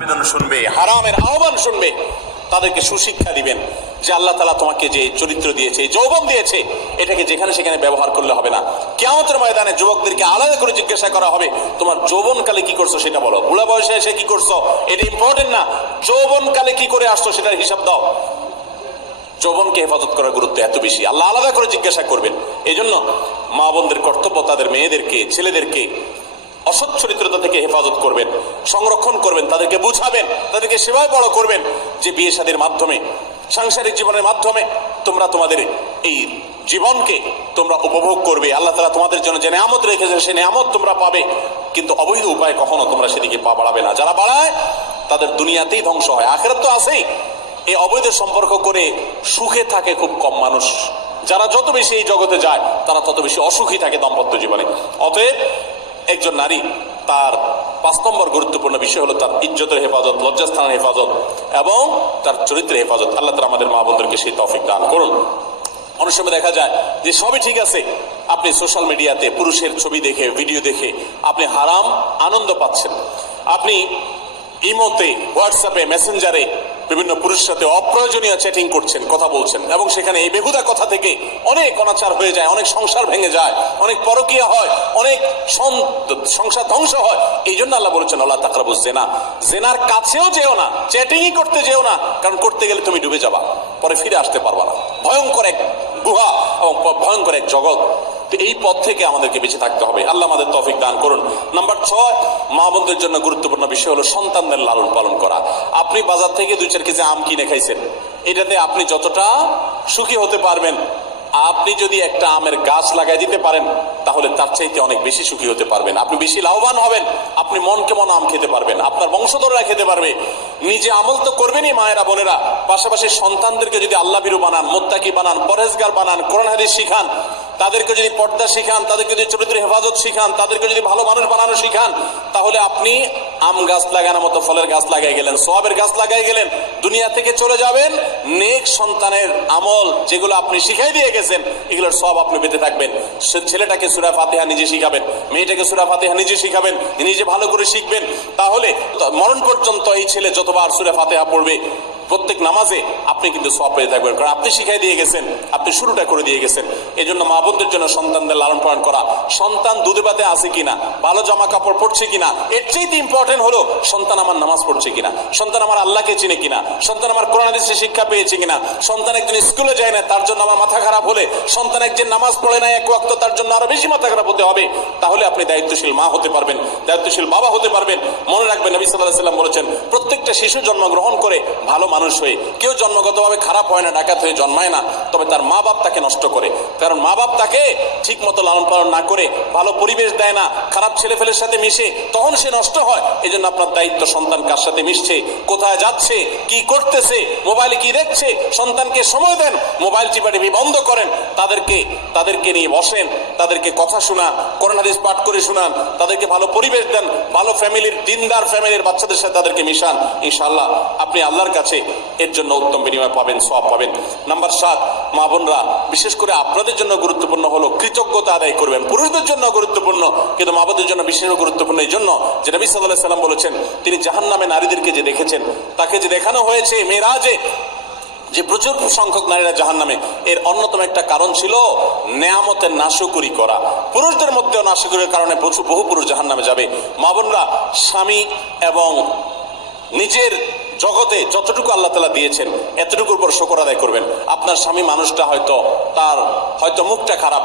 বেদন শুনবে, হারামের আহ্বান শুনবে, তাদেরকে সুশিক্ষা দিবেন যে আল্লাহ তালা তোমাকে যে চরিত্র দিয়েছে যৌবন দিয়েছে, এটাকে যেখানে সেখানে ব্যবহার করলে হবে না। কেমতের ময়দানে যুবকদেরকে আলাদা করে জিজ্ঞাসা করা হবে, তোমার যৌবনকালে কি করছ সেটা বলো। বুড়া বয়সে এসে কি করছ? এটা ইম্পর্টেন্ট না। যৌবনকালে কি করে আসছো সেটার হিসাব দাও। যৌবনকে হেফাজত করার গুরুত্ব এত বেশি। আল্লাহ আলাদা করে জিজ্ঞাসা করবেন। এই জন্য মা বোনদের কর্তব্য তাদের মেয়েদেরকে, ছেলেদেরকে অসৎ চরিত্রতা থেকে হেফাজত করবেন, সংরক্ষণ করবেন, তাদেরকে বুঝাবেন, তাদেরকে সেবায় বড় করবেন যে বিয়ে শাদীর মাধ্যমে, সাংসারিক জীবনের মাধ্যমে তোমরা তোমাদের এই জীবনকে তোমরা উপভোগ করবে। আল্লাহ তালা তোমাদের জন্য যে নিয়ামত রেখেছেন সে নিয়ামত তোমরা পাবে। কিন্তু অবৈধ উপায়ে কখনো তোমরা সেদিকে পা বাড়াবে না। যারা বাড়ায়, তাদের দুনিয়াতেই ধ্বংস হয়। আখেরাত তো আছেই। এই অবৈধ সম্পর্ক করে সুখে থাকে খুব কম মানুষ। যারা যত বেশি এই জগতে যায়, তারা তত বেশি অসুখী থাকে দাম্পত্য জীবনে। অতএব একজন নারী, তার পাঁচ নম্বর গুরুত্বপূর্ণ বিষয় হলো তার ইজ্জতের হেফাজত, লজ্জাস্থানের হেফাজত এবং তার চরিত্রের হেফাজত। আল্লাহ তালা আমাদের মা বোনদেরকে সেই তফিক দান করুন। অনেক সময় দেখা যায় যে সবই ঠিক আছে। আপনি সোশ্যাল মিডিয়াতে পুরুষের ছবি দেখে, ভিডিও দেখে আপনি হারাম আনন্দ পাচ্ছেন। আপনি ইমোতে, হোয়াটসঅ্যাপে, মেসেঞ্জারে বিভিন্ন পুরুষের সাথে অপ্রয়োজনীয় চ্যাটিং করছেন, কথা বলছেন, এবং সেখানে এই বেহুদা কথা থেকে অনেক অনাচার হয়ে যায়, অনেক সংসার ভেঙে যায়, অনেক পরকীয়া হয়, অনেক সংসার ধ্বংস হয়। এই জন্য আল্লাহ বলেছেন আল্লাহ তাকরাবু জেনা জেনার কাছেও যেও না চ্যাটিংই করতে যেও না, কারণ করতে গেলে তুমি ডুবে যাবা, পরে ফিরে আসতে পারবা না। ভয়ঙ্কর এক গুহা এবং ভয়ঙ্কর এক জগৎ। তো এই পথ থেকে আমাদেরকে বেঁচে থাকতে হবে। আল্লাহ আমাদের তৌফিক দান করুন। নাম্বার ছয়, মা বোনদের জন্য গুরুত্বপূর্ণ বিষয় হলো সন্তানদের লালন পালন করা। আপনি বাজার থেকে দুই চার কেজি আম কিনে খাইছেন। এটাতে আপনি যতটা সুখী হতে পারবেন, আপনি যদি একটা আমের গাছ লাগাই দিতে পারেন, তাহলে তার চাইতে অনেক বেশি সুখী হতে পারবেন। আপনি বেশি লাভবান হবেন, আপনি মন কেমন আম খেতে পারবেন, আপনার বংশধররা খেতে পারবে। নিজে আমল তো করবেনই মায়েরা, বোনেরা। পাশাপাশি সন্তানদেরকে যদি আল্লাহ বিরু বানান, মোত্তাকি বানান, পরেজগার বানান, কোরআন, হাদিস শিখান, তাদেরকে যদি পর্দা শিখান, তাদেরকে যদি চরিত্র হেফাজত শিখান, তাদেরকে যদি ভালো মানুষ বানানো শিখান, তাহলে আপনি আম গাছ লাগানোর মতো, ফলের গাছ লাগাই গেলেন, সোয়াবের গাছ লাগাই গেলেন, দুনিয়া থেকে চলে যাবেন, নেক সন্তানের আমল যেগুলো আপনি শিখাই দিয়ে গেছেন, এগুলোর সব আপনি পেতে থাকবেন। সে ছেলেটাকে সুরা ফাতেহা নিজে শিখাবেন, মেয়েটাকে সুরা ফাতেহা নিজে শিখাবেন, নিজে ভালো করে শিখবেন, তাহলে মরণ পর্যন্ত এই ছেলে যতবার সুরে ফাতেহা পড়বে প্রত্যেক নামাজে আপনি কিন্তু সব পেয়ে থাকবেন। কারণ আপনি শিখাই দিয়ে গেছেন, আপনি শুরুটা করে দিয়ে গেছেন। এই জন্য মা বোনদের জন্য সন্তানদের লালন পালন করা। সন্তান দুধে পাতে আছে কিনা, ভালো জামা কাপড় পড়ছে কিনা, এর চেয়ে ইম্পর্টেন্ট হলো সন্তান আমার নামাজ পড়ছে কিনা, সন্তান আমার আল্লাহকে চিনে কিনা, সন্তান আমার কোরআন হাদিসে শিক্ষা পেয়েছে কিনা, সন্তান একজন স্কুলে যায় না, তার জন্য আমার মাথা খারাপ হলে, সন্তান একজন নামাজ পড়ে না এক ওয়াক্ত, তার জন্য আরও বেশি মাথা খারাপ হতে হবে। তাহলে আপনি দায়িত্বশীল মা হতে পারবেন, দায়িত্বশীল বাবা হতে পারবেন। মনে রাখবেন নবী সাল্লাহ সাল্লাম বলেছেন, প্রত্যেকটা শিশু জন্মগ্রহণ করে ভালো মানুষ হয়ে। কেউ জন্মগতভাবে খারাপ হয় না, ডাকাত হয়ে জন্মায় না, তবে তার মা বাপ তাকে নষ্ট করে। কারণ মা বাপ তাকে ঠিক মতো লালন পালন না করে, ভালো পরিবেশ দেয় না, খারাপ ছেলে ফেলের সাথে মিশে, তখন সে নষ্ট হয়। এই জন্য আপনার দায়িত্ব সন্তান কার সাথে মিশছে, কোথায় যাচ্ছে, কি করতেছে, মোবাইলে কি দেখছে, সন্তানকে সময় দেন, মোবাইল চিপাটিপি বন্ধ করেন, তাদেরকে তাদেরকে নিয়ে বসেন, তাদেরকে কথা শোনান করোনা হাদিস পাঠ করে শোনান, তাদেরকে ভালো পরিবেশ দেন, ভালো ফ্যামিলির দিনদার ফ্যামিলির বাচ্চাদের সাথে তাদেরকে মিশান। ইনশাআল্লাহ, আপনি আল্লাহর কাছে এর জন্য উত্তম বিনিময় পাবেন সব পাবেন। নাম্বার সাত, মা বোনরা, বিশেষ করে আপনাদের জন্য গুরুত্বপূর্ণ হলো কৃতজ্ঞতা আদায় করবেন। পুরুষদের জন্য গুরুত্বপূর্ণ, কিন্তু মা বোনদের জন্য বিশেষ গুরুত্বপূর্ণ এই জন্য যে নবী সাল্লাহ সাল্লাম বলেছেন, তিনি জাহান নামে নারীদেরকে যে দেখেছেন, তাকে যে দেখানো হয়েছে মেয়েরাজে, যে প্রচুর সংখ্যক নারীরা জাহান নামে এর অন্যতম একটা কারণ ছিল নেয়ামতের নাশকুরি করা। পুরুষদের মধ্যেও নাশকুরির কারণে প্রচুর, বহু পুরুষ জাহান নামে যাবে। মা বোনরা, স্বামী এবং নিজের জগতে যতটুকু আল্লাহ তালা দিয়েছেন, এতটুকুর উপর শকর আদায় করবেন। আপনার স্বামী মানুষটা হয়তো তার হয়তো মুখটা খারাপ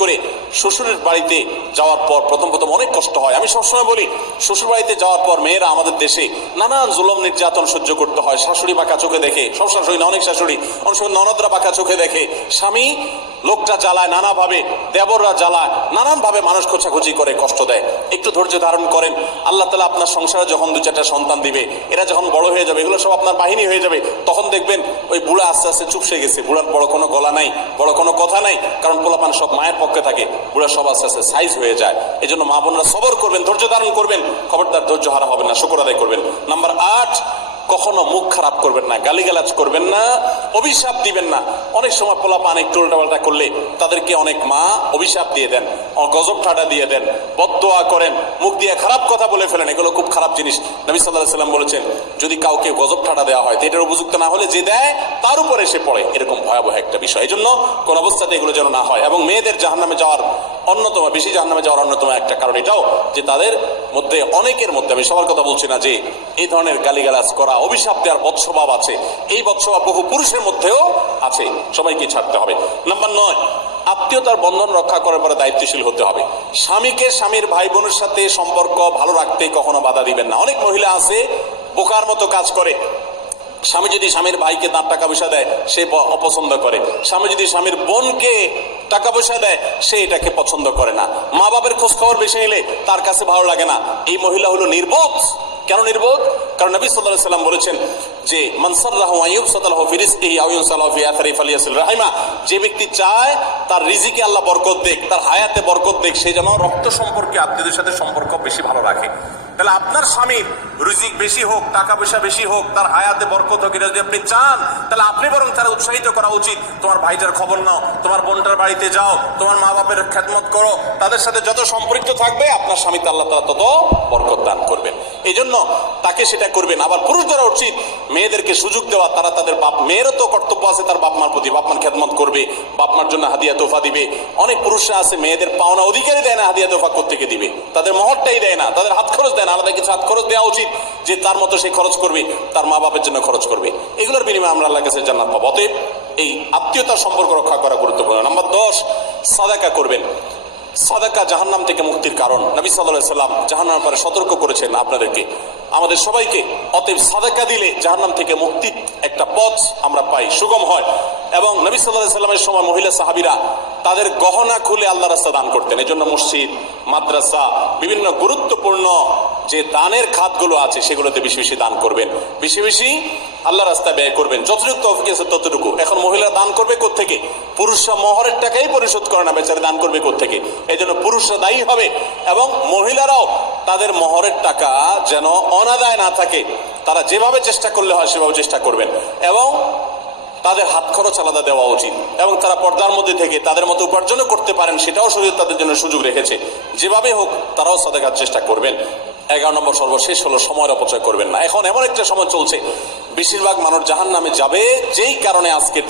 করে শ্বশুরের বাড়িতে যাওয়ার পর প্রথম প্রথম অনেক কষ্ট হয়। আমি সবসময় বলি, শ্বশুর বাড়িতে যাওয়ার পর মেয়েরা আমাদের দেশে নানান জুলম, নির্যাতন সহ্য করতে হয়। শাশুড়ি বাঁকা চোখে দেখে সব শাশুড়ি না অনেক শাশুড়ি। অনেক সময় ননদরা বাঁকা চোখে দেখে, স্বামী লোকটা জ্বালায়, নানাভাবে দেবররা জ্বালায়, নানানভাবে মানুষ খোঁচাখুচি করে, কষ্ট দেয়। একটু ধৈর্য ধারণ করেন, আল্লাহ তালা আপনার সংসারে যখন দু চারটা সন্তান দিবে, এরা যখন বড় হয়ে যাবে, এগুলো সব আপনার বাহিনী হয়ে যাবে, তখন দেখবেন ওই বুড়া আস্তে আস্তে চুপসে গেছে। বুড়ার বড় কোনো গলা নাই, বড় কোনো কথা নাই, কারণ পোলাপান সব মায়ের পক্ষে থাকে, বুড়া সব আস্তে আস্তে সাইজ হয়ে যায়। এই জন্য মা বোনরা সবর করবেন, ধৈর্য ধারণ করবেন। খবরদার ধৈর্য হারা হবে না, শুকর আদায় করবেন। নাম্বার আট কখনো মুখ খারাপ করবেন না, গালিগালাজ করবেন না, অভিশাপ দিবেন না। অনেক সময় পোলা পান একটু উল্টাপাল্টা করলে তাদেরকে অনেক মা অভিশাপ দিয়ে দেন, গজব ঠাডা দিয়ে দেন বদোয়া করেন, মুখ দিয়ে খারাপ কথা বলে ফেলেন, এগুলো খুব খারাপ জিনিস। নবী সাল্লাহ সাল্লাম বলেছেন, যদি কাউকে গজব ঠাডা দেওয়া হয়, তো এটার উপযুক্ত না হলে যে দেয়, তার উপরে সে পড়ে। এরকম ভয়াবহ একটা বিষয়। এই জন্য কোন অবস্থাতে এগুলো যেন না হয়। এবং মেয়েদের জাহান্নামে যাওয়ার অন্যতম, বেশি জাহান্নামে যাওয়ার অন্যতম একটা কারণ এটাও যে তাদের মধ্যে, অনেকের মধ্যে, আমি সবার কথা বলছি না যে এই ধরনের গালিগালাজ করা, অভিশাপ দেওয়ার বৎস্বভাব আছে। এই বৎস্বভাব বহু পুরুষের মধ্যেও আছে। সবাইকে ছাড়তে হবে। নাম্বার নয়, আত্মীয়তার বন্ধন রক্ষা করার পরে দায়িত্বশীল হতে হবে। স্বামীকে স্বামীর ভাই বোনের সাথে সম্পর্ক ভালো রাখতে কখনো বাধা দিবেন না। অনেক মহিলা আছে, বোকার মতো কাজ করে স্বামী যদি স্বামীর ভাইকে তার টাকা পয়সা দেয়, সে অপছন্দ করে। স্বামী যদি স্বামীর বোনকে টাকা পয়সা দেয়, সে এটাকে পছন্দ করে না। মা বাবার খোঁজ খবর বেশি এলে তার কাছে ভালো লাগে না। এই মহিলা হলো নির্বোধ। কেন নির্বোধ? কারণ নবী সাল্লাল্লাহু সাল্লাম বলেছেন যে মানসাররাহু আইয়ুব সাল্লাল্লাহু ফি রিজকিহি আও ইউনসালাহু ফি আথারি ফালিয়াসিল রাহিমা। যে ব্যক্তি চায়, তার রিজিকে আল্লাহ বরকত দেখ তার হায়াতে বরকত দেখ সে যেন রক্ত সম্পর্কে আত্মীয়দের সাথে সম্পর্ক বেশি ভালো রাখে। তাহলে আপনার স্বামীর রুজিক বেশি হোক, টাকা পয়সা বেশি হোক, তার হায়াতে বরকত হোক, এটা যদি আপনি চান, তাহলে আপনি বরং তারা উৎসাহিত করা উচিত। তোমার ভাইটার খবর নাও, তোমার বোনটার বাড়িতে যাও, তোমার মা বাপের খেদমত করো, তাদের সাথে যত সম্পৃক্ত থাকবে, আপনার স্বামীতে আল্লাহ তালা তত বরকত দান করবেন। এই জন্য তাকে সেটা করবেন। আবার পুরুষদেরা উচিত, মেয়েদেরকে সুযোগ দেওয়া, তারা তাদের বাপ মেয়েরও তো কর্তব্য আছে, তার বাপ মার প্রতি। বাপ মার খেদমত করবে, বাপ মার জন্য হাদিয়া তোফা দিবে। অনেক পুরুষরা আছে, মেয়েদের পাওনা অধিকারই দেয় না, হাদিয়া তোফা কোথেকে দিবে? তাদের মহরটাই দেয় না, তাদের হাত খরচ দেয় না আলাদা কিছু হাত খরচ দেওয়া উচিত যে তার মতো সে খরচ করবে, তার মা বাপের জন্য খরচ করবে। এগুলোর বিনিময়ে আমরা আল্লাহ কাছে জান্নাত পাবো। অতএব এই আত্মীয়তার সম্পর্ক রক্ষা করা গুরুত্বপূর্ণ। নাম্বার দশ, সাদাকা করবেন। সাদাকা জাহান্নাম থেকে মুক্তির কারণ। নবী সাল্লাহ সাল্লাম জাহান্নাম পরে সতর্ক করেছেন আপনাদেরকে। আমাদের সবাইকে অতএব সাদাকা দিলে জাহান্নাম থেকে মুক্তির একটা পথ আমরা পাই, সুগম হয়। এবং নবী সাল্লাহ সাল্লামের সময় মহিলা সাহাবিরা তাদের গহনা খুলে আল্লাহ রাস্তা দান করতেন। এই জন্য মসজিদ, মাদ্রাসা, বিভিন্ন গুরুত্বপূর্ণ যে দানের খাতগুলো আছে, সেগুলোতে বেশি বেশি দান করবেন। বেশি বেশি আল্লাহ রাস্তা ব্যয় করবেন। যতটুকু তৌফিক আছে ততটুকু। এখন মহিলা দান করবে কোত্থেকে? পুরুষরা মহরের টাকাই পরিশোধ করে না, বেচারে দান করবে কোত্থেকে? এই জন্য পুরুষরা দায়ী হবে এবং মহিলারাও তাদের মহরের টাকা যেন অনাদায় না থাকে তারা যেভাবে চেষ্টা করলে হয় সেভাবে চেষ্টা করবেন। এবং তাদের হাত খরচ আলাদা দেওয়া উচিত। এবং তারা পর্দার মধ্যে থেকে তাদের মতো উপার্জনও করতে পারেন, সেটাও শরীর তাদের জন্য সুযোগ রেখেছে। যেভাবে হোক, তারাও সাদাকার চেষ্টা করবেন। এগারো নম্বর সর্বশেষ হলো সময়ের অপচয় করবেন না। এখন এমন একটা সময় চলছে, বেশিরভাগ মানুষ জাহান নামে যাবে, যেই কারণে আজকের